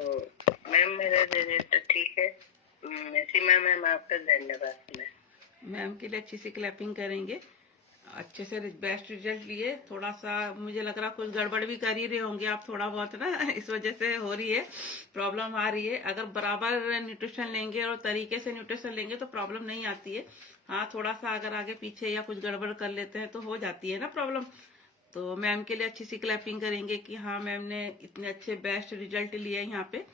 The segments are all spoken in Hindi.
तो मैम मेरा रिजल्ट ठीक है। सीमा मैम आपका धन्यवाद। मैम के लिए अच्छी सी क्लैपिंग करेंगे। अच्छे से बेस्ट रिजल्ट लिए। थोड़ा सा मुझे लग रहा कुछ गड़बड़ भी कर ही रहे होंगे आप थोड़ा बहुत ना इस वजह से हो रही है, प्रॉब्लम आ रही है। अगर बराबर न्यूट्रिशन लेंगे और तरीके से न्यूट्रिशन लेंगे तो प्रॉब्लम नहीं आती है। हाँ, थोड़ा सा अगर आगे पीछे या कुछ गड़बड़ कर लेते हैं तो हो जाती है ना प्रॉब्लम। तो मैम के लिए अच्छी सी क्लैपिंग करेंगे कि हाँ मैम ने इतने अच्छे बेस्ट रिजल्ट लिए यहाँ पे।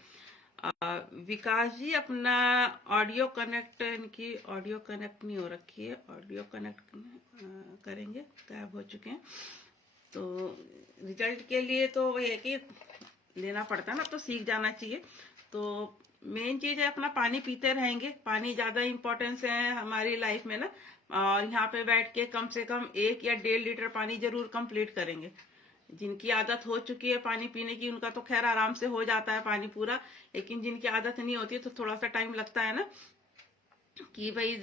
विकास जी अपना ऑडियो कनेक्ट, इनकी ऑडियो कनेक्ट नहीं हो रखी है, ऑडियो कनेक्ट करेंगे, गायब हो चुके हैं। तो रिजल्ट के लिए तो वही है कि लेना पड़ता है ना, तो सीख जाना चाहिए। तो मेन चीज है अपना पानी पीते रहेंगे। पानी ज्यादा इंपॉर्टेंस है हमारी लाइफ में ना। और यहाँ पे बैठ के कम से कम 1 या 1.5 लीटर पानी जरूर कंप्लीट करेंगे। जिनकी आदत हो चुकी है पानी पीने की उनका तो खैर आराम से हो जाता है पानी पूरा, लेकिन जिनकी आदत नहीं होती तो थोड़ा सा टाइम लगता है ना कि भाई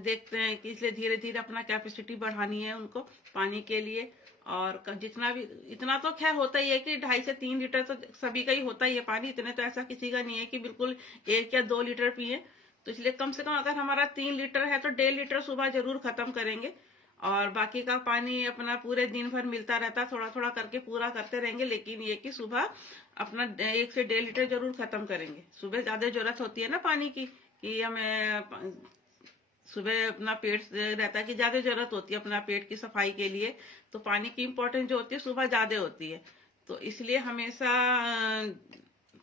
देखते हैं कि इसलिए धीरे धीरे अपना कैपेसिटी बढ़ानी है उनको पानी के लिए। और जितना भी, इतना तो खैर होता ही है कि 2.5 से 3 लीटर तो सभी का ही होता ही है पानी। इतने तो ऐसा किसी का नहीं है कि बिल्कुल 1 या 2 लीटर पिए। तो इसलिए कम से कम अगर हमारा 3 लीटर है तो 1.5 लीटर सुबह जरूर खत्म करेंगे। और बाकी का पानी अपना पूरे दिन भर मिलता रहता है, थोड़ा थोड़ा करके पूरा करते रहेंगे। लेकिन ये कि सुबह अपना 1 से 1.5 लीटर जरूर खत्म करेंगे। सुबह ज्यादा जरूरत होती है ना पानी की, कि हमें सुबह अपना पेट रहता है कि ज्यादा जरूरत होती है अपना पेट की सफाई के लिए। तो पानी की इम्पोर्टेंस जो होती है सुबह ज्यादा होती है। तो इसलिए हमेशा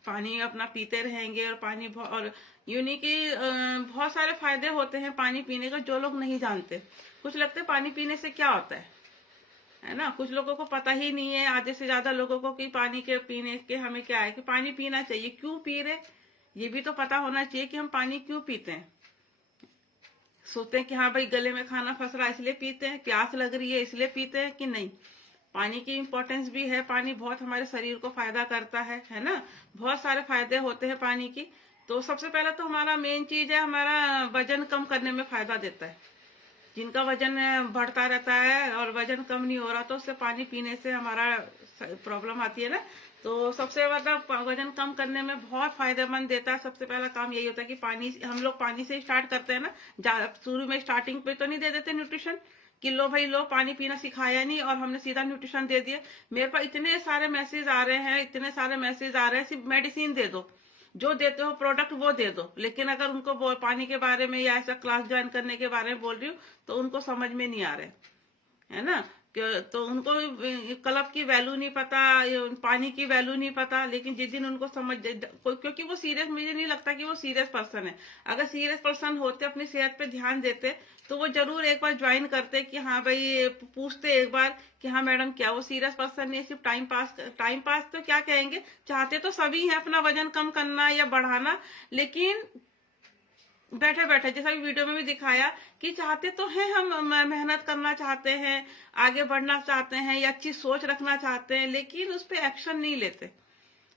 पानी अपना पीते रहेंगे। और पानी और यूनी की बहुत सारे फायदे होते हैं पानी पीने का जो लोग नहीं जानते। कुछ लगता है पानी पीने से क्या होता है ना। कुछ लोगों को पता ही नहीं है, आधे से ज्यादा लोगों को, कि पानी के पीने के हमें क्या है, कि पानी पीना चाहिए, क्यों पी रहे ये भी तो पता होना चाहिए कि हम पानी क्यों पीते हैं। सोचते हैं कि हाँ भाई गले में खाना फंस रहा है इसलिए पीते हैं, प्यास लग रही है इसलिए पीते हैं, कि नहीं। पानी की इम्पोर्टेंस भी है। पानी बहुत हमारे शरीर को फायदा करता है ना। बहुत सारे फायदे होते हैं पानी की। तो सबसे पहले तो हमारा मेन चीज है, हमारा वजन कम करने में फायदा देता है। जिनका वजन बढ़ता रहता है और वजन कम नहीं हो रहा तो उससे पानी पीने से हमारा प्रॉब्लम आती है ना। तो सबसे ज्यादा वजन कम करने में बहुत फायदेमंद देता है। सबसे पहला काम यही होता है कि पानी, हम लोग पानी से स्टार्ट करते हैं ना। शुरू में स्टार्टिंग पे तो नहीं दे देते न्यूट्रिशन कि लो भाई लो, पानी पीना सिखाया नहीं और हमने सीधा न्यूट्रिशन दे दिया। मेरे पास इतने सारे मैसेज आ रहे हैं, इतने सारे मैसेज आ रहे हैं, सिर्फ मेडिसिन दे दो, जो देते हो प्रोडक्ट वो दे दो। लेकिन अगर उनको पानी के बारे में या ऐसा क्लास ज्वाइन करने के बारे में बोल रही हूँ तो उनको समझ में नहीं आ रहे, है ना। तो उनको क्लब की वैल्यू नहीं पता, पानी की वैल्यू नहीं पता। लेकिन जिस दिन उनको समझ, क्योंकि वो सीरियस, मुझे नहीं लगता कि वो सीरियस पर्सन है। अगर सीरियस पर्सन होते, अपनी सेहत पे ध्यान देते, तो वो जरूर एक बार ज्वाइन करते कि हाँ भाई, पूछते एक बार कि हाँ मैडम क्या वो सीरियस पर्सन नहीं, सिर्फ टाइम पास तो क्या कहेंगे, चाहते तो सभी हैं अपना वजन कम करना या बढ़ाना। लेकिन बैठे बैठे, जैसा भी वीडियो में भी दिखाया, कि चाहते तो हैं, हम मेहनत करना चाहते हैं, आगे बढ़ना चाहते हैं या अच्छी सोच रखना चाहते हैं, लेकिन उस पर एक्शन नहीं लेते।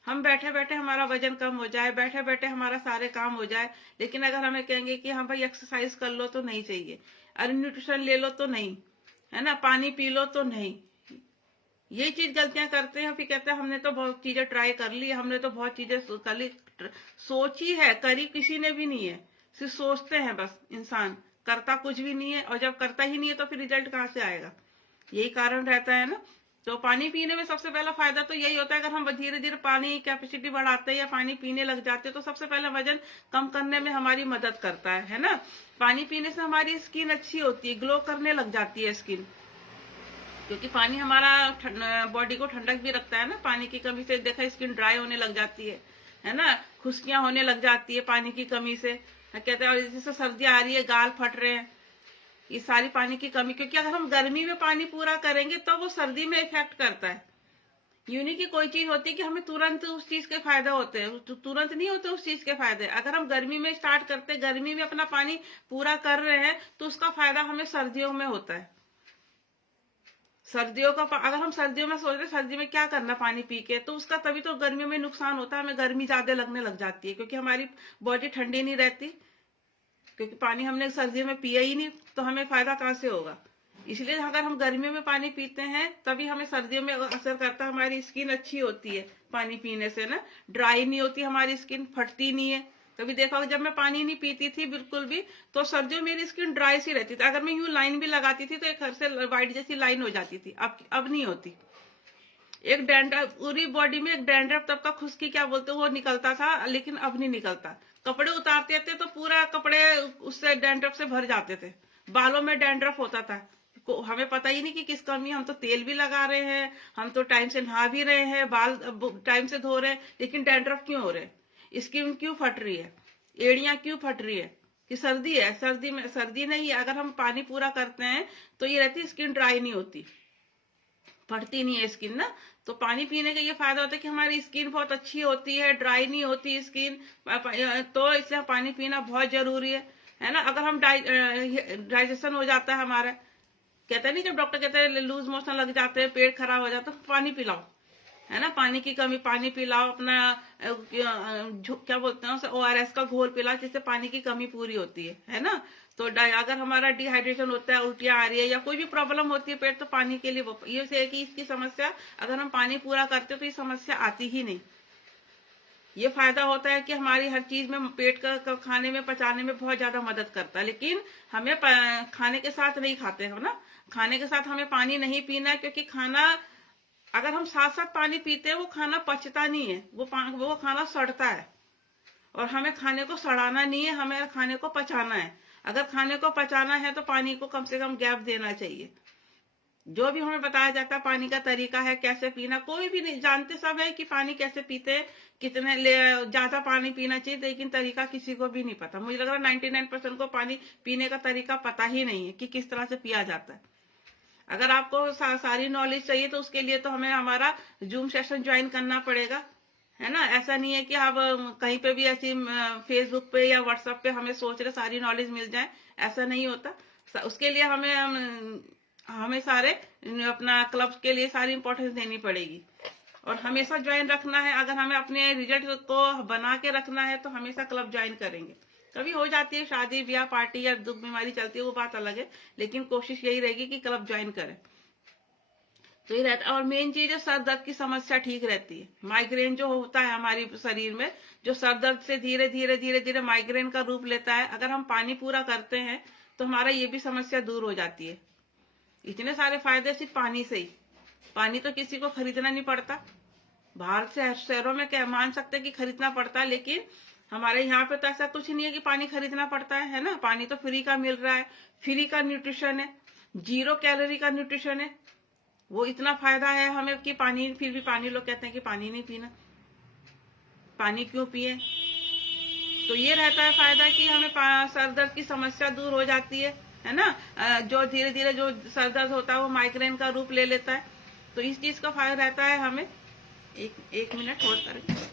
हम बैठे बैठे हमारा वजन कम हो जाए, बैठे बैठे हमारा सारे काम हो जाए। लेकिन अगर हमें कहेंगे कि हाँ भाई एक्सरसाइज कर लो तो नहीं चाहिए, अरे न्यूट्रिशन ले लो तो नहीं, है ना, पानी पी लो तो नहीं। ये चीज गलतियां करते हैं। फिर कहते हैं हमने तो बहुत चीजें ट्राई कर ली, हमने तो बहुत चीजें कर ली। सोची है, करी किसी ने भी नहीं है, सिर्फ सोचते हैं बस इंसान, करता कुछ भी नहीं है। और जब करता ही नहीं है तो फिर रिजल्ट कहाँ से आएगा, यही कारण रहता है ना। तो पानी पीने में सबसे पहला फायदा तो यही होता है, अगर हम धीरे धीरे पानी कैपेसिटी बढ़ाते हैं या पानी पीने लग जाते हैं तो सबसे पहला वजन कम करने में हमारी मदद करता है ना। पानी पीने से हमारी स्किन अच्छी होती है, ग्लो करने लग जाती है स्किन, क्योंकि पानी हमारा बॉडी को ठंडक भी रखता है ना। पानी की कमी से देखा स्किन ड्राई होने लग जाती है ना, खुश्कियां होने लग जाती है पानी की कमी से। कहते हैं जैसे सर्दी आ रही है, गाल फट रहे हैं, ये सारी पानी की कमी। क्योंकि अगर हम गर्मी में पानी पूरा करेंगे तो वो सर्दी में इफेक्ट करता है। यूनी की कोई चीज होती है कि हमें तुरंत उस चीज के फायदा होते हैं, तुरंत नहीं होते उस चीज के फायदे। अगर हम गर्मी में स्टार्ट करते, गर्मी में अपना पानी पूरा कर रहे हैं, तो उसका फायदा हमें सर्दियों में होता है। सर्दियों का, अगर हम सर्दियों में सोच रहे सर्दी में क्या करना पानी पी के, तो उसका तभी तो गर्मियों में नुकसान होता है, हमें गर्मी ज्यादा लगने लग जाती है, क्योंकि हमारी बॉडी ठंडी नहीं रहती। क्योंकि पानी हमने सर्दियों में पिया ही नहीं, तो हमें फायदा कहाँ से होगा। इसलिए अगर हम गर्मियों में पानी पीते हैं तभी हमें सर्दियों में असर करता है। हमारी स्किन अच्छी होती है पानी पीने से ना, ड्राई नहीं होती हमारी स्किन, फटती नहीं है। कभी देखा होगा जब मैं पानी नहीं पीती थी बिल्कुल भी, तो सर्दियों में मेरी स्किन ड्राई सी रहती थी। अगर मैं यूं लाइन भी लगाती थी तो एक घर से व्हाइट जैसी लाइन हो जाती थी। अब नहीं होती। एक डैंड्रफ पूरी बॉडी में, एक डैंड्रफ तब का खुश्की क्या बोलते हैं वो निकलता था, लेकिन अब नहीं निकलता। कपड़े उतारते थे तो पूरा कपड़े उससे डैंड्रफ से भर जाते थे। बालों में डैंड्रफ होता था, हमें पता ही नहीं कि किस कमी। हम तो तेल भी लगा रहे हैं, हम तो टाइम से नहा भी रहे हैं, बाल टाइम से धो रहे हैं, लेकिन डैंड्रफ क्यों हो रहे हैं? स्किन क्यों फट रही है? एड़ियां क्यों फट रही है? कि सर्दी है? सर्दी में सर्दी नहीं है। अगर हम पानी पूरा करते हैं तो ये रहती, स्किन ड्राई नहीं होती, फटती नहीं है स्किन ना। तो पानी पीने का ये फायदा होता है कि हमारी स्किन बहुत अच्छी होती है, ड्राई नहीं होती स्किन। तो इसलिए पानी पीना बहुत जरूरी है ना। अगर हम डाइजेशन हो जाता है हमारा, कहते नहीं, जब डॉक्टर कहते हैं लूज मोशन लग जाते हैं, पेट खराब हो जाता है, तो पानी पिलाओ, है ना। पानी की कमी, पानी पिलाओ अपना, क्या बोलते हैं ORS का घोल पिलाओ, जिससे पानी की कमी पूरी होती है ना। तो अगर हमारा डिहाइड्रेशन होता है, उल्टियां आ रही है या कोई भी प्रॉब्लम होती है पेट, तो पानी के लिए ये से है कि इसकी समस्या, अगर हम पानी पूरा करते हो तो ये समस्या आती ही नहीं। ये फायदा होता है कि हमारी हर चीज में, पेट का खाने में, पचाने में बहुत ज्यादा मदद करता है। लेकिन हमें खाने के साथ नहीं खाते हो ना, खाने के साथ हमें पानी नहीं पीना है, क्योंकि खाना, अगर हम साथ साथ पानी पीते हैं, वो खाना पचता नहीं है, वो खाना सड़ता है। और हमें खाने को सड़ाना नहीं है, हमें खाने को पचाना है। अगर खाने को पचाना है तो पानी को कम से कम गैप देना चाहिए। जो भी हमें बताया जाता है पानी का तरीका है, कैसे पीना, कोई भी नहीं जानते, सब है कि पानी कैसे पीते हैं, कितने ज्यादा पानी पीना चाहिए, लेकिन तरीका किसी को भी नहीं पता। मुझे लग रहा है 99% को पानी पीने का तरीका पता ही नहीं है कि किस तरह से पिया जाता है। अगर आपको सारी नॉलेज चाहिए तो उसके लिए तो हमें हमारा जूम सेशन ज्वाइन करना पड़ेगा, है ना। ऐसा नहीं है कि आप कहीं पे भी ऐसी फेसबुक पे या व्हाट्सएप पे हमें सोच रहे सारी नॉलेज मिल जाए, ऐसा नहीं होता। उसके लिए हमें सारे अपना क्लब के लिए सारी इंपॉर्टेंस देनी पड़ेगी और हमेशा ज्वाइन रखना है। अगर हमें अपने रिजल्ट को बना के रखना है तो हमेशा क्लब ज्वाइन करेंगे। कभी हो जाती है शादी ब्याह पार्टी या दुख बीमारी चलती है, वो बात अलग है, लेकिन कोशिश यही रहेगी कि क्लब ज्वाइन करें। तो ये रहता है। और मेन चीज है, सर दर्द की समस्या ठीक रहती है। माइग्रेन जो होता है हमारे शरीर में, जो सर दर्द से धीरे धीरे धीरे धीरे माइग्रेन का रूप लेता है, अगर हम पानी पूरा करते हैं तो हमारा ये भी समस्या दूर हो जाती है। इतने सारे फायदे सिर्फ पानी से ही। पानी तो किसी को खरीदना नहीं पड़ता। बाहर से शहरों में क्या मान सकते हैं कि खरीदना पड़ता है, लेकिन हमारे यहाँ पे तो ऐसा कुछ नहीं है कि पानी खरीदना पड़ता है ना। पानी तो फ्री का मिल रहा है, फ्री का न्यूट्रिशन है, 0 कैलोरी का न्यूट्रिशन है। वो इतना फायदा है हमें कि पानी, फिर भी पानी लोग कहते हैं कि पानी नहीं पीना। पानी क्यों पिए? तो ये रहता है फायदा कि हमें सर दर्द की समस्या दूर हो जाती है ना। जो धीरे धीरे जो सर दर्द होता है वो माइग्रेन का रूप ले लेता है। तो इस चीज का फायदा रहता है हमें। एक मिनट होल्ड करें।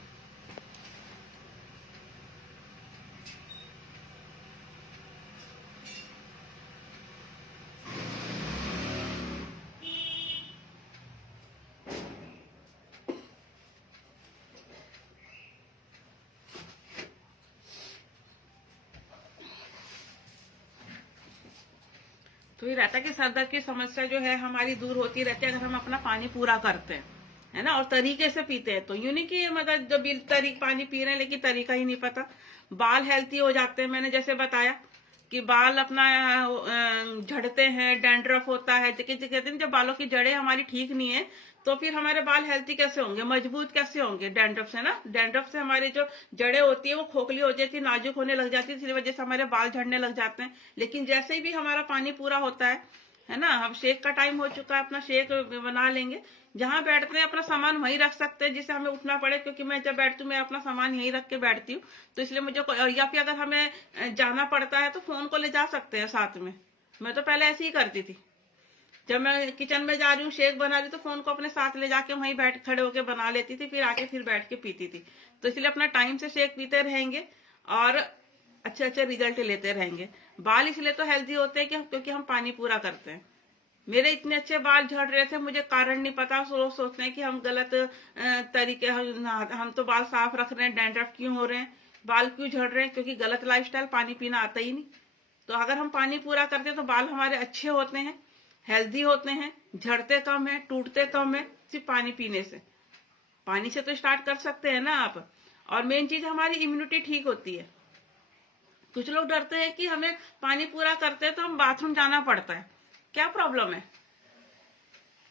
तो ये रहता है कि सर दर्द की समस्या जो है हमारी दूर होती रहती है अगर हम अपना पानी पूरा करते हैं, है ना, और तरीके से पीते हैं। तो यूं नहीं कि मतलब जो पानी पी रहे हैं लेकिन तरीका ही नहीं पता। बाल हेल्थी हो जाते हैं, मैंने जैसे बताया कि बाल अपना झड़ते हैं, डैंड्रफ होता है। कहते हैं जब बालों की जड़ें हमारी ठीक नहीं है तो फिर हमारे बाल हेल्थी कैसे होंगे, मजबूत कैसे होंगे? डैंड्रफ से ना। डैंड्रफ से हमारी जो जड़ें होती है वो खोखली हो जाती है, नाजुक होने लग जाती है, इसी वजह से हमारे बाल झड़ने लग जाते हैं। लेकिन जैसे ही भी हमारा पानी पूरा होता है ना, अब शेक का टाइम हो चुका है, अपना शेक बना लेंगे। जहां बैठते हैं अपना सामान वहीं रख सकते हैं, जिससे हमें उठना पड़े, क्योंकि मैं जब बैठती हूँ मैं अपना सामान यहीं रख के बैठती हूँ। तो इसलिए मुझे या फिर अगर हमें जाना पड़ता है तो फोन को ले जा सकते हैं साथ में। मैं तो पहले ऐसे ही करती थी, जब मैं किचन में जा रही हूँ शेक बना रही हूँ तो फोन को अपने साथ ले जाके वहीं बैठ खड़े होके बना लेती थी, फिर आके फिर बैठ के पीती थी। तो इसलिए अपना टाइम से शेक पीते रहेंगे और अच्छे अच्छे रिजल्ट लेते रहेंगे। बाल इसलिए तो हेल्दी होते हैं क्योंकि हम पानी पूरा करते हैं। मेरे इतने अच्छे बाल झड़ रहे थे, मुझे कारण नहीं पता। लोग सोचते हैं कि हम गलत तरीके, हम तो बाल साफ रख रहे हैं, डैंड्रफ क्यों हो रहे हैं, बाल क्यों झड़ रहे हैं? क्योंकि गलत लाइफस्टाइल, पानी पीना आता ही नहीं। तो अगर हम पानी पूरा करते हैं तो बाल हमारे अच्छे होते हैं हेल्दी होते हैं, झड़ते कम है, टूटते कम है सिर्फ पानी पीने से। पानी से तो स्टार्ट कर सकते हैं ना आप। और मेन चीज हमारी इम्यूनिटी ठीक होती है। कुछ लोग डरते हैं कि हमें पानी पूरा करते हैं तो हम बाथरूम जाना पड़ता है। क्या प्रॉब्लम है,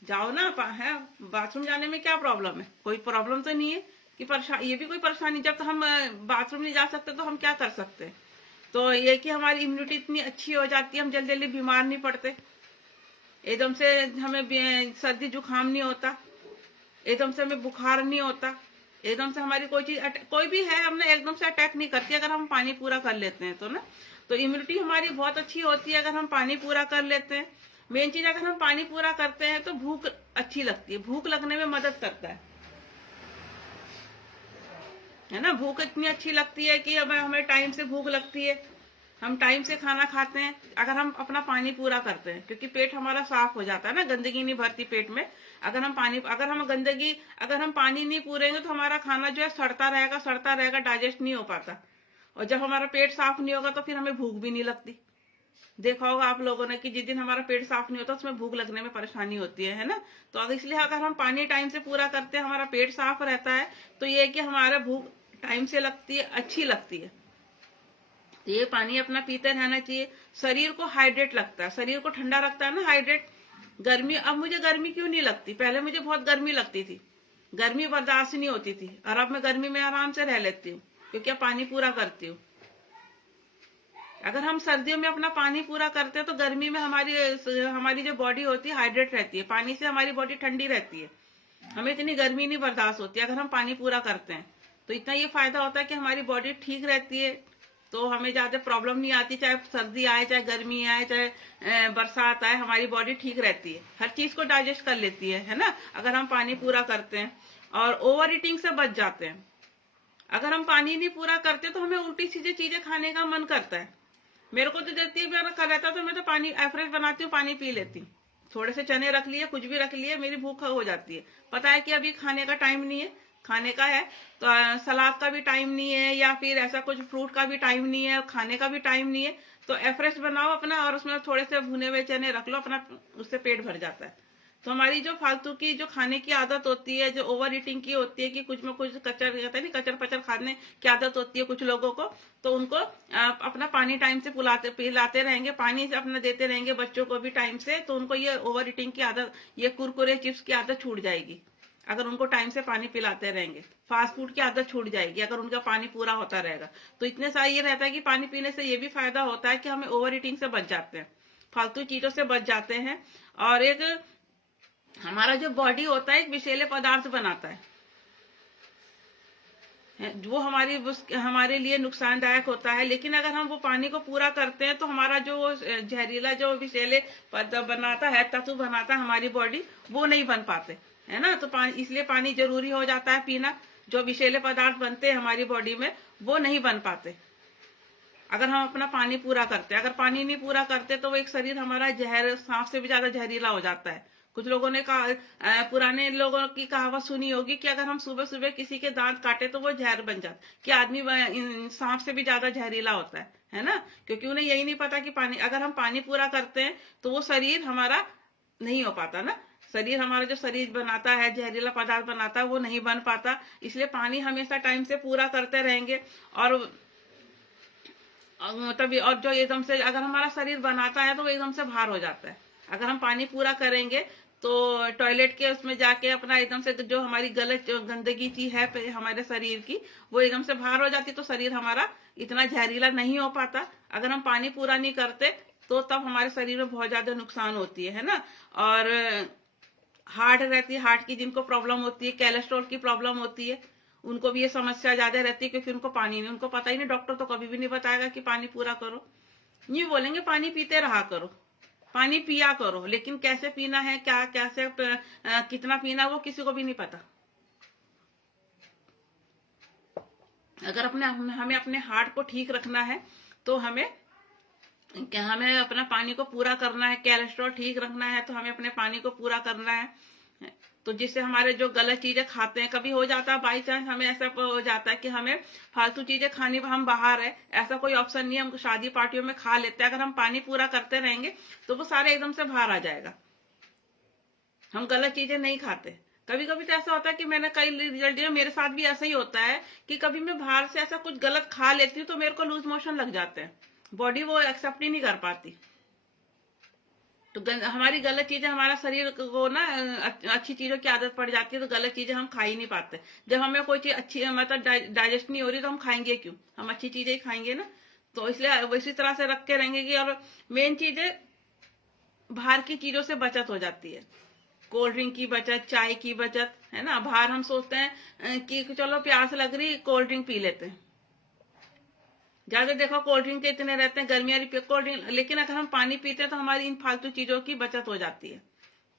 जाओ ना, है बाथरूम जाने में क्या प्रॉब्लम है? कोई प्रॉब्लम तो नहीं है कि परेशानी, ये भी कोई परेशानी। जब हम बाथरूम नहीं जा सकते तो हम क्या कर सकते हैं? तो ये कि हमारी इम्यूनिटी इतनी अच्छी हो जाती है, हम जल्दी जल्दी बीमार नहीं पड़ते, एकदम से हमें सर्दी जुकाम नहीं होता, एकदम से हमें बुखार नहीं होता, एकदम से हमारी कोई चीज कोई भी है हमने एकदम से अटैक नहीं करती अगर हम पानी पूरा कर लेते हैं तो ना। तो इम्यूनिटी हमारी बहुत अच्छी होती है अगर हम पानी पूरा कर लेते हैं। मेन चीज, अगर हम पानी पूरा करते हैं तो भूख अच्छी लगती है, भूख लगने में मदद करता है ना। भूख इतनी अच्छी लगती है कि हमें टाइम से भूख लगती है, हम टाइम से खाना खाते हैं अगर हम अपना पानी पूरा करते हैं, क्योंकि पेट हमारा साफ हो जाता है ना, गंदगी नहीं भरती पेट में। अगर हम पानी नहीं पूरेंगे तो हमारा खाना जो है सड़ता रहेगा, डाइजेस्ट नहीं हो पाता। और जब हमारा पेट साफ नहीं होगा तो फिर हमें भूख भी नहीं लगती। देखा होगा आप लोगों ने कि जिस दिन हमारा पेट साफ नहीं होता उसमें भूख लगने में परेशानी होती है ना। तो इसलिए अगर हम पानी टाइम से पूरा करते हैं, हमारा पेट साफ रहता है, तो ये कि हमारा भूख टाइम से लगती है, अच्छी लगती है। तो ये पानी अपना पीते रहना चाहिए। शरीर को हाइड्रेट लगता है, शरीर को ठंडा रखता है ना, हाइड्रेट। गर्मी, अब मुझे गर्मी क्यों नहीं लगती? पहले मुझे बहुत गर्मी लगती थी, गर्मी बर्दाश्त नहीं होती थी, और अब मैं गर्मी में आराम से रह लेती हूँ क्योंकि अब पानी पूरा करती हूँ। अगर हम सर्दियों में अपना पानी पूरा करते हैं तो गर्मी में हमारी जो बॉडी होती है हाइड्रेट रहती है, पानी से हमारी बॉडी ठंडी रहती है, हमें इतनी गर्मी नहीं बर्दाश्त होती अगर हम पानी पूरा करते हैं। तो इतना ये फायदा होता है कि हमारी बॉडी ठीक रहती है, तो हमें ज्यादा प्रॉब्लम नहीं आती, चाहे सर्दी आए, चाहे गर्मी आए, चाहे बरसात आए, हमारी बॉडी ठीक रहती है, हर चीज को डाइजेस्ट कर लेती है ना, अगर हम पानी पूरा करते हैं। और ओवर ईटिंग से बच जाते हैं। अगर हम पानी नहीं पूरा करते तो हमें उल्टी सीधी चीजें खाने का मन करता है। मेरे को तो जल्दी भी अगर कर रहता तो मैं तो पानी एवरेज बनाती हूँ, पानी पी लेती हूँ, थोड़े से चने रख लिए, कुछ भी रख लिए, मेरी भूख हो जाती है। पता है कि अभी खाने का टाइम नहीं है, खाने का है तो सलाद का भी टाइम नहीं है, या फिर ऐसा कुछ फ्रूट का भी टाइम नहीं है, खाने का भी टाइम नहीं है, तो एवरेज बनाओ अपना और उसमें थोड़े से भुने हुए चने रख लो अपना, उससे पेट भर जाता है। तो हमारी जो फालतू की जो खाने की आदत होती है, जो ओवर ईटिंग की होती है कि कुछ में कुछ कचर पचर खाने की आदत होती है कुछ लोगों को, तो उनको अपना पानी टाइम से पिलाते रहेंगे, पानी से अपना देते रहेंगे बच्चों को भी टाइम से, तो उनको ये ओवर ईटिंग की आदत, ये कुरकुरे चिप्स की आदत छूट जाएगी अगर उनको टाइम से पानी पिलाते रहेंगे। फास्ट फूड की आदत छूट जाएगी अगर उनका पानी पूरा होता रहेगा। तो इतने सारा ये रहता है कि पानी पीने से ये भी फायदा होता है कि हमें ओवर ईटिंग से बच जाते हैं, फालतू चीजों से बच जाते हैं। और एक हमारा जो बॉडी होता है एक विषैले पदार्थ बनाता है, वो हमारे लिए नुकसानदायक होता है। लेकिन अगर हम वो पानी को पूरा करते हैं तो हमारा जो जहरीला जो विषैले बनाता है, तत्व बनाता है हमारी बॉडी, वो नहीं बन पाते है ना। तो इसलिए पानी जरूरी हो जाता है पीना। जो विषैले पदार्थ बनते हैं हमारी बॉडी में वो नहीं बन पाते अगर हम अपना पानी पूरा करते हैं। अगर पानी नहीं पूरा करते तो वो एक शरीर हमारा सांप से भी ज्यादा जहरीला हो जाता है। कुछ लोगों ने कहा, पुराने लोगों की कहावत सुनी होगी कि अगर हम सुबह सुबह किसी के दांत काटे तो वो जहर बन जाता, कि आदमी सांप से भी ज्यादा जहरीला होता है ना। क्योंकि उन्हें यही नहीं पता कि अगर हम पानी पूरा करते हैं तो वो शरीर हमारा नहीं हो पाता ना, शरीर हमारा जो शरीर बनाता है, जहरीला पदार्थ बनाता है, वो नहीं बन पाता। इसलिए पानी हमेशा टाइम से पूरा करते रहेंगे। और तभी, और जो एकदम से अगर हमारा शरीर बनाता है तो वो एकदम से बाहर हो जाता है। अगर हम पानी पूरा करेंगे तो टॉयलेट के उसमें जाके अपना एकदम से जो हमारी गलत जो गंदगी चीज है हमारे शरीर की, वो एकदम से बाहर हो जाती, तो शरीर हमारा इतना जहरीला नहीं हो पाता। अगर हम पानी पूरा नहीं करते तो तब हमारे शरीर में बहुत ज्यादा नुकसान होती है ना। और हार्ट रहती है, हार्ट की जिनको प्रॉब्लम होती है, कोलेस्ट्रॉल की प्रॉब्लम होती है, उनको भी ये समस्या ज्यादा रहती है, क्योंकि उनको पानी नहीं, उनको पता ही नहीं, डॉक्टर तो कभी भी नहीं बताएगा कि पानी पूरा करो। यूं बोलेंगे पानी पीते रहा करो, पानी पिया करो, लेकिन कैसे पीना है, क्या कैसे कितना पीना, वो किसी को भी नहीं पता। अगर हमें अपने हार्ट को ठीक रखना है तो हमें अपना पानी को पूरा करना है। कोलेस्ट्रॉल ठीक रखना है तो हमें अपने पानी को पूरा करना है। तो जिससे हमारे जो गलत चीजें खाते हैं, कभी हो जाता है बाई चांस हमें ऐसा हो जाता है कि हमें फालतू चीजें खानी, हम बाहर है, ऐसा कोई ऑप्शन नहीं है, हम शादी पार्टियों में खा लेते हैं। अगर हम पानी पूरा करते रहेंगे तो वो सारे एकदम से बाहर आ जाएगा, हम गलत चीजें नहीं खाते। कभी कभी तो ऐसा होता है कि मैंने कई रिजल्ट दिया, मेरे साथ भी ऐसा ही होता है कि कभी मैं बाहर से ऐसा कुछ गलत खा लेती हूँ तो मेरे को लूज मोशन लग जाते हैं, बॉडी वो एक्सेप्ट ही नहीं कर पाती। तो हमारी गलत चीजें, हमारा शरीर को ना अच्छी चीजों की आदत पड़ जाती है, तो गलत चीजें हम खा ही नहीं पाते। जब हमें कोई चीज अच्छी मतलब डाइजेस्ट नहीं हो रही तो हम खाएंगे क्यों, हम अच्छी चीजें ही खाएंगे ना। तो इसलिए इसी तरह से रख के रहेंगे कि, और मेन चीजें बाहर की चीजों से बचत हो जाती है, कोल्ड ड्रिंक की बचत, चाय की बचत, है ना। बाहर हम सोचते हैं कि चलो प्यास लग रही कोल्ड ड्रिंक पी लेते हैं, ज्यादा देखो कोल्ड ड्रिंक के इतने रहते हैं, गर्मियाँ कोल्ड ड्रिंक, लेकिन अगर हम पानी पीते हैं तो हमारी इन फालतू चीजों की बचत हो जाती है,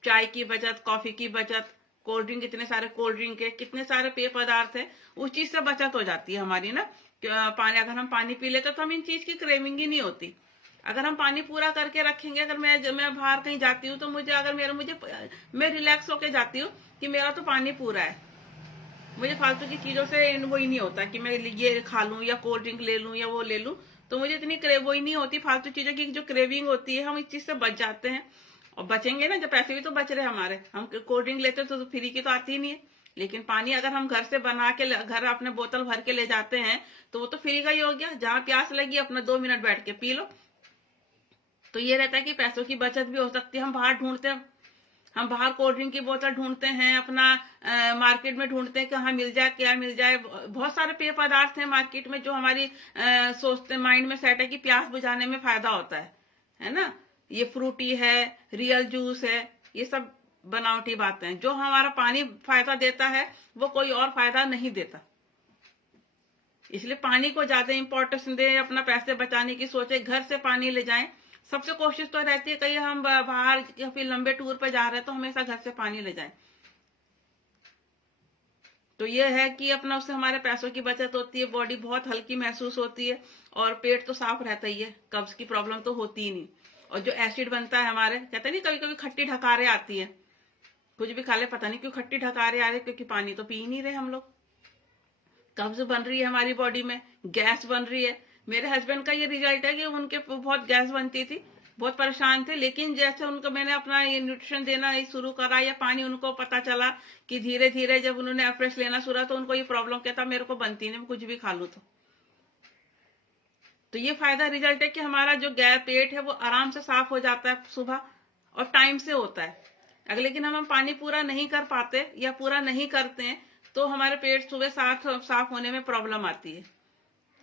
चाय की बचत, कॉफी की बचत, कोल्ड ड्रिंक, इतने सारे कोल्ड ड्रिंक है, कितने सारे पेय पदार्थ है, उस चीज से बचत हो जाती है हमारी ना। पानी, अगर हम पानी पी लेते तो हम इन चीज की क्रेविंग ही नहीं होती। अगर हम पानी पूरा करके रखेंगे, अगर मैं बाहर कहीं जाती हूँ तो मैं रिलैक्स होके जाती हूँ कि मेरा तो पानी पूरा है, मुझे फालतू की चीजों से वो ही नहीं होता कि मैं ये खा लूं या कोल्ड ड्रिंक ले लूं या वो ले लूं, तो मुझे इतनी वो ही नहीं होती। फालतू चीजों की जो क्रेविंग होती है हम इस चीज से बच जाते हैं, और बचेंगे ना, जब पैसे भी तो बच रहे हमारे, हम कोल्ड ड्रिंक लेते तो फ्री की तो आती ही नहीं है, लेकिन पानी अगर हम घर से बना के घर अपने बोतल भर के ले जाते हैं तो वो तो फ्री का ही हो गया, जहां प्यास लगी अपना 2 मिनट बैठ के पी लो। तो ये रहता है कि पैसों की बचत भी हो सकती है। हम बाहर ढूंढते हैं, हम बाहर कोल्ड ड्रिंक की बोतल ढूंढते हैं, अपना मार्केट में ढूंढते हैं कि हाँ मिल जाए, क्या मिल जाए। बहुत सारे पेय पदार्थ हैं मार्केट में जो हमारी सोचते माइंड में सेट है कि प्यास बुझाने में फायदा होता है ना। ये फ्रूटी है, रियल जूस है, ये सब बनावटी बातें हैं। जो हमारा पानी फायदा देता है वो कोई और फायदा नहीं देता, इसलिए पानी को ज्यादा इंपॉर्टेंस दें, अपना पैसे बचाने की सोचे, घर से पानी ले जाएं। सबसे कोशिश तो रहती है कहीं हम बाहर या फिर लंबे टूर पे जा रहे हैं तो हमेशा घर से पानी ले जाएं। तो ये है कि अपना उससे हमारे पैसों की बचत होती है, बॉडी बहुत हल्की महसूस होती है, और पेट तो साफ रहता ही है, कब्ज की प्रॉब्लम तो होती ही नहीं। और जो एसिड बनता है हमारे, कहते नहीं कभी कभी खट्टी ढकारे आती है, कुछ भी खा ले पता नहीं क्यों खट्टी ढकारे आ रहे, क्योंकि पानी तो पी ही नहीं रहे हम लोग। कब्ज बन रही है हमारी बॉडी में, गैस बन रही है। मेरे हस्बैंड का ये रिजल्ट है कि उनके बहुत गैस बनती थी, बहुत परेशान थे, लेकिन जैसे उनको मैंने अपना ये न्यूट्रिशन देना शुरू करा या पानी उनको पता चला कि धीरे धीरे जब उन्होंने एफरेश लेना शुरू तो उनको ये प्रॉब्लम क्या था, मेरे को बनती नहीं, मैं कुछ भी खा लूं तो ये फायदा रिजल्ट है कि हमारा जो गैस पेट है वो आराम से साफ हो जाता है सुबह, और टाइम से होता है। अगर लेकिन हम पानी पूरा नहीं कर पाते या पूरा नहीं करते हैं तो हमारे पेट सुबह साफ होने में प्रॉब्लम आती है।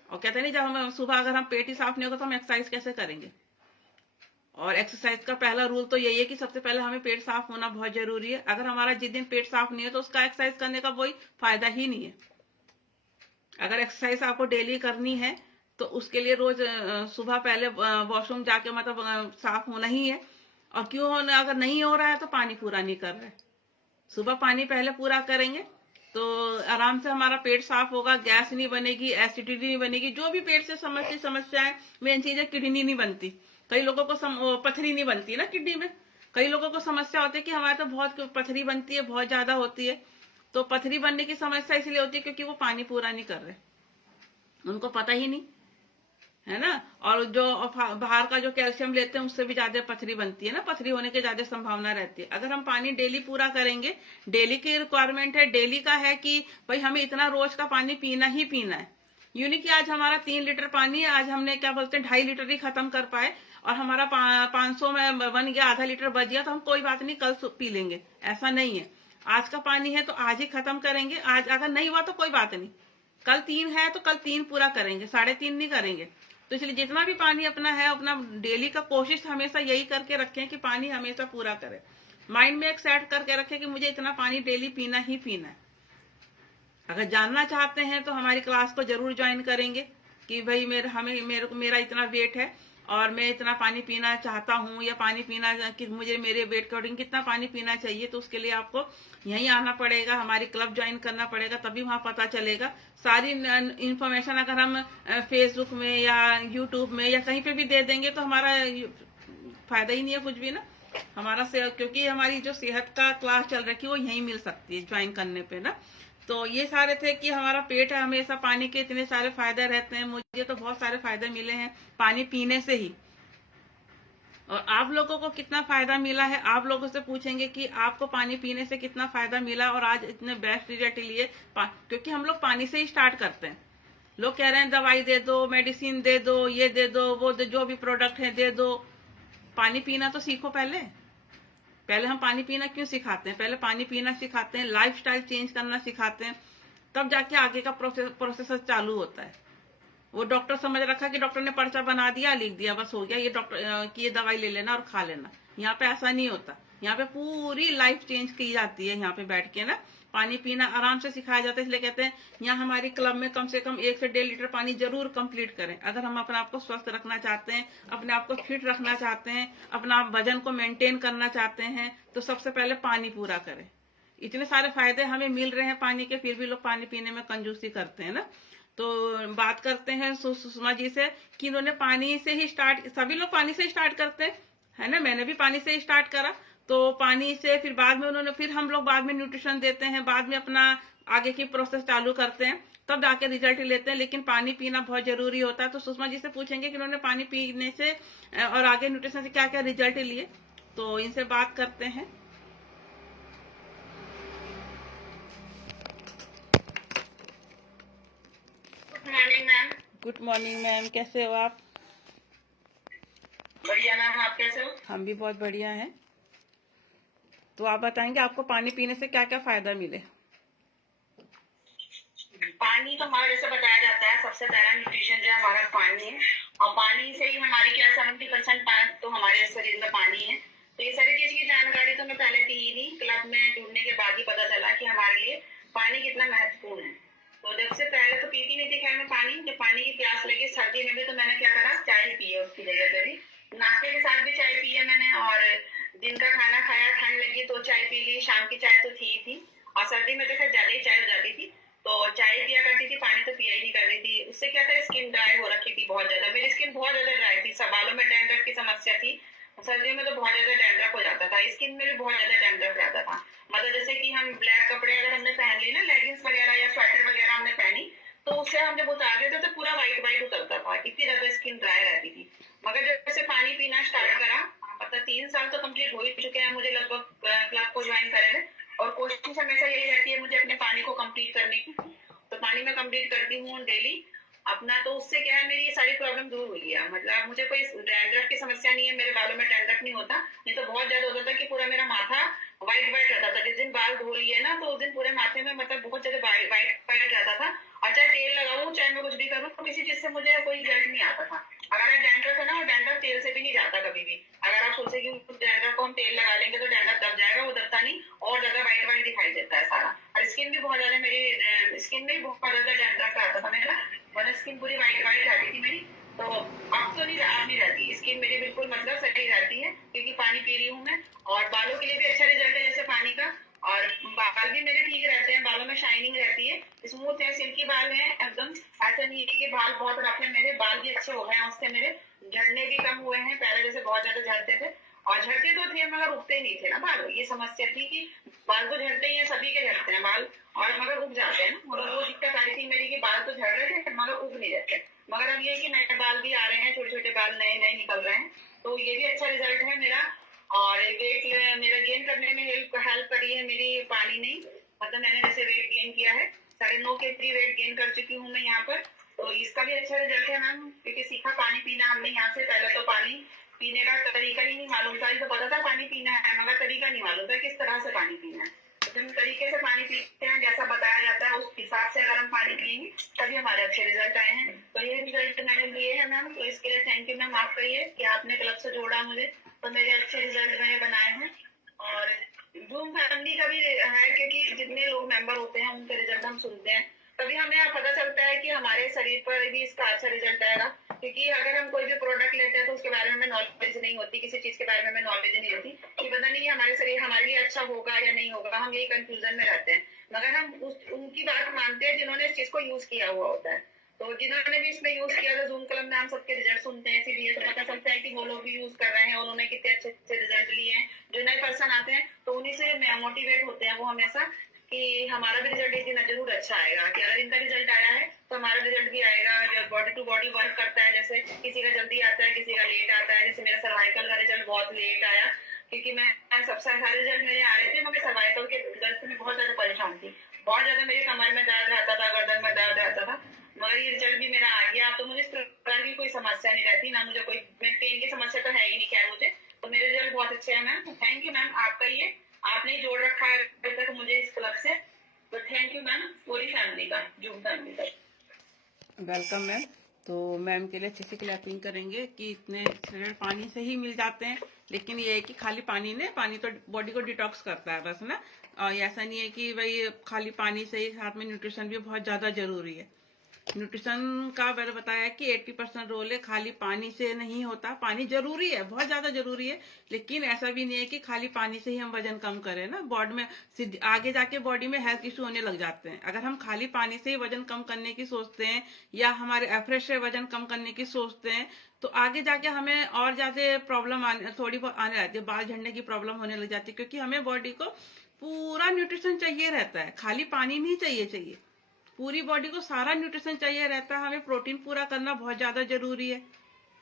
और कहते हैं नहीं, जब हम सुबह अगर हम पेट ही साफ नहीं होगा तो हम एक्सरसाइज कैसे करेंगे। और एक्सरसाइज का पहला रूल तो यही है कि सबसे पहले हमें पेट साफ होना बहुत जरूरी है। अगर हमारा जिस दिन पेट साफ नहीं है तो उसका एक्सरसाइज करने का कोई फायदा ही नहीं है। अगर एक्सरसाइज आपको डेली करनी है तो उसके लिए रोज सुबह पहले वॉशरूम जाके मतलब साफ होना ही है। और क्यों होना, अगर नहीं हो रहा है तो पानी पूरा नहीं कर रहे, सुबह पानी पहले पूरा करेंगे तो आराम से हमारा पेट साफ होगा, गैस नहीं बनेगी, एसिडिटी नहीं बनेगी। जो भी पेट से समस्या है, मेन चीज है किडनी नहीं बनती। कई लोगों को पथरी नहीं बनती ना किडनी में, कई लोगों को समस्या होती है कि हमारे तो बहुत पथरी बनती है, बहुत ज्यादा होती है। तो पथरी बनने की समस्या इसलिए होती है क्योंकि वो पानी पूरा नहीं कर रहे, उनको पता ही नहीं है ना। और जो बाहर का जो कैल्शियम लेते हैं उससे भी ज्यादा पथरी बनती है ना, पथरी होने की ज्यादा संभावना रहती है। अगर हम पानी डेली पूरा करेंगे, डेली की रिक्वायरमेंट है, डेली का है कि भाई हमें इतना रोज का पानी पीना ही पीना है। यूं नहीं कि आज हमारा 3 लीटर पानी है, आज हमने क्या बोलते हैं 2.5 लीटर ही खत्म कर पाए और हमारा 500 में बन गया, आधा लीटर बच गया तो हम कोई बात नहीं कल पी लेंगे, ऐसा नहीं है। आज का पानी है तो आज ही खत्म करेंगे, आज अगर नहीं हुआ तो कोई बात नहीं, कल 3 है तो कल 3 पूरा करेंगे, 3.5 नहीं करेंगे। तो इसलिए जितना भी पानी अपना है, अपना डेली का कोशिश हमेशा यही करके रखें कि पानी हमेशा पूरा करें। माइंड में एक सेट करके रखें कि मुझे इतना पानी डेली पीना ही पीना है। अगर जानना चाहते हैं तो हमारी क्लास को जरूर ज्वाइन करेंगे कि भाई मेरा इतना वेट है और मैं इतना पानी पीना चाहता हूँ, या पानी पीना कि मुझे मेरे वेट के अकॉर्डिंग कितना पानी पीना चाहिए। तो उसके लिए आपको यहीं आना पड़ेगा, हमारी क्लब ज्वाइन करना पड़ेगा, तभी वहां पता चलेगा। सारी इंफॉर्मेशन अगर हम फेसबुक में या यूट्यूब में या कहीं पे भी दे देंगे तो हमारा फायदा ही नहीं है कुछ भी ना। हमारा क्योंकि हमारी जो सेहत का क्लास चल रही है वो यहीं मिल सकती है ज्वाइन करने पे ना। तो ये सारे थे कि हमारा पेट है, हमेशा पानी के इतने सारे फायदे रहते हैं। मुझे तो बहुत सारे फायदे मिले हैं पानी पीने से ही। और आप लोगों को कितना फायदा मिला है, आप लोगों से पूछेंगे कि आपको पानी पीने से कितना फायदा मिला और आज इतने बेस्ट रिजल्ट लिए। क्योंकि हम लोग पानी से ही स्टार्ट करते हैं। लोग कह रहे हैं दवाई दे दो, मेडिसिन दे दो, ये दे दो, वो दे, जो भी प्रोडक्ट है दे दो। पानी पीना तो सीखो पहले। पहले हम पानी पीना क्यों सिखाते हैं? पहले पानी पीना सिखाते हैं, लाइफस्टाइल चेंज करना सिखाते हैं, तब जाके आगे का प्रोसेस चालू होता है। वो डॉक्टर समझ रखा कि डॉक्टर ने पर्चा बना दिया, लिख दिया, बस हो गया, ये डॉक्टर की ये दवाई ले लेना और खा लेना। यहाँ पे ऐसा नहीं होता। यहाँ पे पूरी लाइफ चेंज की जाती है। यहाँ पे बैठ के ना पानी पीना आराम से सिखाया जाता है। इसलिए कहते हैं यहाँ हमारी क्लब में कम से कम 1 से 1.5 लीटर पानी जरूर कंप्लीट करें। अगर हम अपने आप को स्वस्थ रखना चाहते हैं, अपने आप को फिट रखना चाहते हैं, अपना वजन को मेंटेन करना चाहते हैं, तो सबसे पहले पानी पूरा करें। इतने सारे फायदे हमें मिल रहे हैं पानी के, फिर भी लोग पानी पीने में कंजूसी करते हैं ना। तो बात करते हैं सुषमा जी से कि इन्होंने पानी से ही स्टार्ट, सभी लोग पानी से स्टार्ट करते हैं, है ना। मैंने भी पानी से ही स्टार्ट करा। तो पानी से फिर बाद में उन्होंने, फिर हम लोग बाद में न्यूट्रिशन देते हैं, बाद में अपना आगे की प्रोसेस चालू करते हैं, तब जाके रिजल्ट लेते हैं। लेकिन पानी पीना बहुत जरूरी होता है। तो सुषमा जी से पूछेंगे कि उन्होंने पानी पीने से और आगे न्यूट्रिशन से क्या क्या रिजल्ट लिए। तो इनसे बात करते हैं। Good morning ma'am. Good morning ma'am, कैसे हो आप? बढ़िया मैम, आप कैसे हो? हम भी बहुत बढ़िया हैं। तो आप बताएंगे आपको पानी पीने से क्या क्या फायदा मिले? पानी तो हमारा जैसे बताया जाता है सबसे पहला न्यूट्रिशन जो हमारा पानी है, और पानी से ही हमारी क्या 70% तो हमारे शरीर में पानी है। तो ये सारी चीज की जानकारी तो मैं पहले थी ही नहीं, क्लब में जुड़ने के बाद ही पता चला कि हमारे लिए पानी कितना महत्वपूर्ण है। तो जब से पहले तो पीती नहीं थी खैर मैं पानी, जब पानी की प्यास लगी सर्दी में भी तो मैंने क्या करा, चाय पी है उसकी जगह पे भी। नाश्ते के साथ भी चाय पी है मैंने, और दिन का खाना खाया, ठंड लगी तो चाय पी ली। शाम की चाय तो थी, और सर्दी में तो खैर ज्यादा ही चाय हो जाती थी। तो चाय पिया करती थी, पानी तो पिया ही नहीं करती थी। उससे क्या था, स्किन ड्राई हो रखी थी बहुत ज्यादा, मेरी स्किन बहुत ज्यादा ड्राई थी, सब बालों में डैंड्रफ की समस्या थी। सर्दियों में तो बहुत ज्यादा डैंड्रफ हो जाता था, स्किन में भी बहुत ज्यादा डैंड्रफ रहता था। मतलब जैसे कि हम ब्लैक कपड़े अगर हमने पहन ली ना, लेगिंग्स वगैरह या स्वेटर वगैरह हमने पहनी, तो उससे हम जब उतार देते तो पूरा व्हाइट व्हाइट उतरता था, इतनी ज्यादा स्किन ड्राई रहती थी। मगर जब से पानी पीना स्टार्ट करा, मतलब 3 साल तो कंप्लीट हो ही चुके हैं मुझे लगभग क्लब को ज्वाइन करे हुए, और कोशिश हमेशा यही रहती है मुझे अपने पानी को कंप्लीट करने की। तो पानी में कंप्लीट करती हूँ डेली अपना। तो उससे क्या है, मेरी ये सारी प्रॉब्लम दूर हुई है। मतलब मुझे कोई डैंड्रफ की समस्या नहीं है, मेरे बालों में डैंड्रफ नहीं होता। नहीं तो बहुत ज्यादा होता था कि पूरा मेरा माथा व्हाइट व्हाइट रहता था। जिस दिन बाल धो लिए ना, तो उस दिन पूरे माथे में मतलब बहुत ज्यादा व्हाइट व्हाइट रहता था। और चाहे तेल लगाऊं, चाहे मैं कुछ भी करूँ, तो किसी चीज से मुझे कोई रिजल्ट नहीं आता था। अगर डैंड्रफ है ना, और डैंड्रफ तेल से भी नहीं जाता कभी भी। अगर आप सोचे कि डैंड्रफ को हम तेल लगा लेंगे तो डैंड्रफ दब जाएगा, वो दबता नहीं, और ज्यादा व्हाइट व्हाइट दिखाई देता है सारा। और स्किन भी बहुत ज्यादा, मेरी स्किन में भी बहुत ज्यादा डैंड्रफ रहता था मेरा, मतलब स्किन पूरी व्हाइट व्हाइट रहती थी मेरी। तो अब तो नहीं, अब नहीं रहती स्किन मेरी, बिल्कुल मतलब सही रहती है, क्योंकि पानी पी रही हूँ मैं। और बालों के लिए भी अच्छा रिजल्ट है जैसे पानी का। और बाल भी मेरे ठीक रहते हैं, बालों में शाइनिंग रहती है, स्मूथ है, सिल्की बाल है एकदम। ऐसा नहीं है कि बाल बहुत रफ है, मेरे बाल भी अच्छे हो गए हैं उससे, मेरे झड़ने भी कम हुए हैं। पहले जैसे बहुत ज्यादा झड़ते थे, और झड़ते तो थे मगर उगते नहीं थे ना बाल। ये समस्या थी कि बाल तो झड़ते ही है, सभी के झड़ते हैं बाल, और मगर उग जाते हैं ना। मतलब वो दिक्कत आ रही थी मेरी कि बाल तो झड़ रहे थे मगर उग नहीं रहते। मगर अब ये कि नए बाल भी आ रहे हैं, छोटे छोटे बाल नए नए निकल रहे हैं, तो ये भी अच्छा रिजल्ट है मेरा। और वेट मेरा गेन करने में हेल्प करी है मेरी पानी ने। मतलब मैंने जैसे वेट गेन किया है, 9.5 kg वेट गेन कर चुकी हूँ मैं यहाँ पर। तो इसका भी अच्छा रिजल्ट है मैम, क्योंकि सीखा पानी पीना हमने यहाँ से। पहले तो पानी पीने का तरीका ही नहीं मालूम था, तो पता था पानी पीना है मगर तरीका नहीं मालूम था किस तरह से पानी पीना है। तो जिस तरीके से पानी पीते हैं, जैसा बताया जाता है उस हिसाब से अगर हम पानी पिएंगे तभी हमारे अच्छे रिजल्ट आए हैं। तो ये रिजल्ट मैंने लिए हैं मैम, तो इसके लिए थैंक यू मैम। माफ करिए कि आपने क्लब से जोड़ा मुझे, तो मेरे अच्छे रिजल्ट मैंने बनाए हैं। और धूम फैमिली का भी है, क्योंकि जितने लोग मेंबर होते हैं उनके रिजल्ट हम सुनते हैं, तभी हमें पता चलता है कि हमारे शरीर पर भी इसका अच्छा रिजल्ट आएगा। क्योंकि अगर हम कोई भी प्रोडक्ट लेते हैं तो उसके बारे में हमें नॉलेज नहीं होती, किसी चीज के बारे में हमें नॉलेज नहीं होती कि पता नहीं हमारे शरीर हमारे लिए अच्छा होगा या नहीं होगा, हम यही कंफ्यूजन में रहते हैं। मगर हम उनकी बात मानते हैं जिन्होंने इस चीज को यूज किया हुआ होता है। तो जिन्होंने भी इसमें यूज किया था जूम क्लब में हम सबके रिजल्ट सुनते हैं, इसीलिए तो पता चलता है कि वो लोग भी यूज कर रहे हैं, उन्होंने कितने अच्छे अच्छे रिजल्ट लिए हैं। जो नए पर्सन आते हैं तो उन्हीं से मोटिवेट होते हैं वो हमेशा कि हमारा भी रिजल्ट एक दिन जरूर अच्छा आएगा, कि अगर इनका रिजल्ट आया है तो हमारा रिजल्ट भी आएगा। जो बॉडी टू बॉडी वर्क करता है, जैसे किसी का जल्दी आता है, किसी का लेट आता है। जैसे मेरा सर्वाइकल का रिजल्ट बहुत लेट आया, क्योंकि मैं सबसे सारे रिजल्ट मेरे आ रहे थे, मगर सर्वाइकल के दर्द से मैं बहुत ज्यादा परेशान थी। बहुत ज्यादा मेरे कमर में दर्द रहता था, गर्दन में दर्द रहता था, मगर ये रिजल्ट भी मेरा आ गया। तो मुझे इस प्रकार की कोई समस्या नहीं रहती, ना मुझे कोई पेन की समस्या तो है ही नहीं खैर मुझे। तो मेरे रिजल्ट बहुत अच्छे हैं मैम। थैंक यू मैम, आपका ये आपने जोड़ रखा है अभी तक मुझे इस क्लब से, तो थैंक यू मैम पूरी फैमिली का, जूम फैमिली का। Welcome ma'am. तो मैम के लिए अच्छे से क्लैपिंग करेंगे कि इतने रिजल्ट पानी से ही मिल जाते हैं। लेकिन ये है कि खाली पानी ने, पानी तो बॉडी को डिटॉक्स करता है बस ना, और ऐसा नहीं है कि भाई खाली पानी से ही, साथ में न्यूट्रिशन भी बहुत ज्यादा जरूरी है। न्यूट्रिशन का मैंने बताया कि 80% रोल है, खाली पानी से नहीं होता। पानी जरूरी है, बहुत ज्यादा जरूरी है, लेकिन ऐसा भी नहीं है कि खाली पानी से ही हम वजन कम करें ना। बॉडी में आगे जाके बॉडी में हेल्थ इशू होने लग जाते हैं। अगर हम खाली पानी से ही वजन कम करने की सोचते हैं, या हमारे एवरेज से वजन कम करने की सोचते हैं, तो आगे जाके हमें और ज्यादा प्रॉब्लम थोड़ी बहुत आने लगती है, बाल झड़ने की प्रॉब्लम होने लग जाती है, क्योंकि हमें बॉडी को पूरा न्यूट्रिशन चाहिए रहता है, खाली पानी नहीं चाहिए। पूरी बॉडी को सारा न्यूट्रिशन चाहिए रहता है। हमें प्रोटीन पूरा करना बहुत ज्यादा जरूरी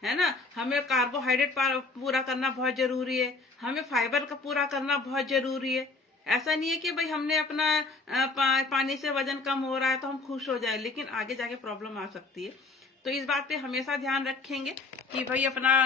है ना। हमें कार्बोहाइड्रेट पूरा करना बहुत जरूरी है। हमें फाइबर का पूरा करना बहुत जरूरी है। ऐसा नहीं है कि भाई हमने अपना पानी से वजन कम हो रहा है तो हम खुश हो जाए, लेकिन आगे जाके प्रॉब्लम आ सकती है। तो इस बात पे हमेशा ध्यान रखेंगे कि भाई अपना